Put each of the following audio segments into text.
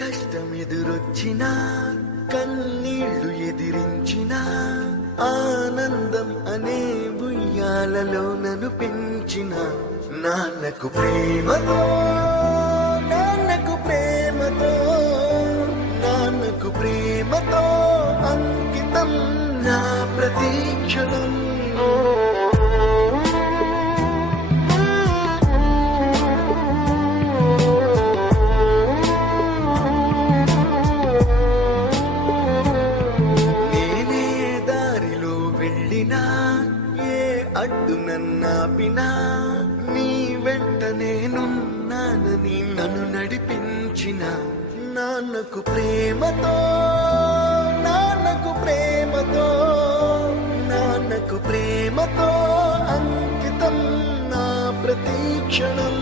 కష్టమెదురొచ్చినా కన్నీళ్లు ఎదిరించినా ఆనందం అనే ఉయ్యాలలో నన్ను పెంచిన నాన్నకు ప్రేమతో నాన్నకు ప్రేమతో నాన్నకు ప్రేమతో అంకితం నా ప్రతీక్షణం. ఏ అడ్డు నన్నాపినా నీ వెంట నేనున్నానని నన్ను నడిపించిన నాన్నకు ప్రేమతో నాన్నకు ప్రేమతో నాన్నకు ప్రేమతో అంకితం నా ప్రతీక్షణం.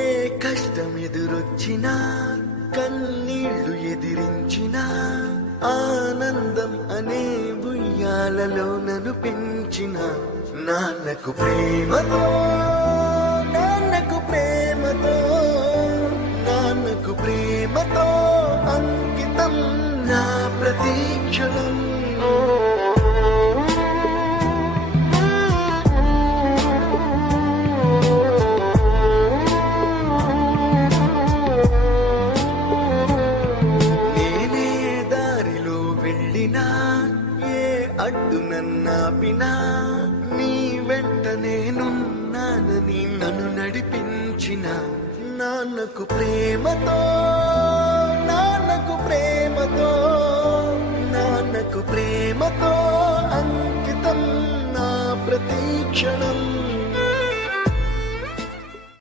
ఏ కష్టం ఎదురొచ్చినా కన్నీళ్లు ఎదిరించినా ఆనందం అనే ఉయ్యాలలో నన్ను పెంచిన నాన్నకు ప్రేమతో నాన్నకు ప్రేమతో నాన్నకు ప్రేమతో అంకితం నా ప్రతీక్షణం. ఏ అడ్డు నన్నాపినా నీ వెంట నేనున్నానని నన్ను నడిపించిన నాన్నకు ప్రేమతో నాన్నకు ప్రేమతో నాన్నకు ప్రేమతో అంకితం నా ప్రతీక్షణం.